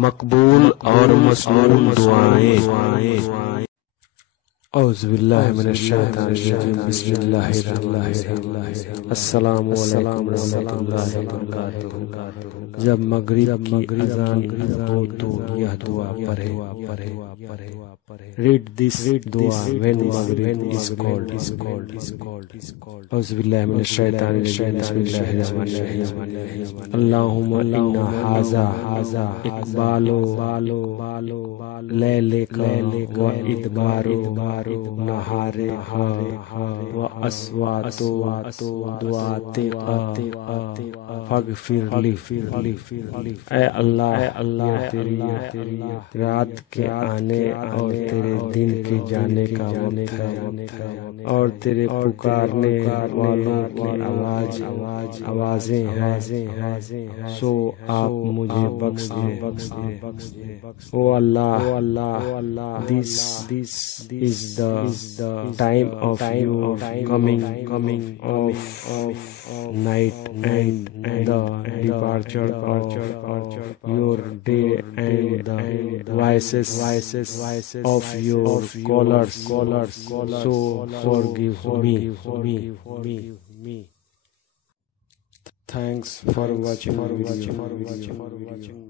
مقبول اور مسموع دعائیں۔ اعوذ باللہ من الشیطان الرجیم، بسم اللہ الرحمن الرحیم۔ السلام علیکم ورحمۃ اللہ وبرکاتہ۔ جب مغرب کی اذان ہو تو یہ دعا پڑھے۔ Read this dua when Maghrib is called. أعوذ بالله من الشيطان الرجيم، بسم الله الرحمن الرحيم۔ اللهم إن هذا إقبال ليلك وإدبار نهارك وأصوات دعاتك فاغفر لي۔ اے اللہ، یہ تیری رات کے آنے اور تیرے دن کے جانے کا وقت ہے، اور تیرے پکارنے والوں کی آوازیں ہیں، سو آپ مجھے بخش دیں۔ او اللہ، this is the time of your coming of night and the departure of your day and the voices of your callers, so forgive me. Thanks for watching video.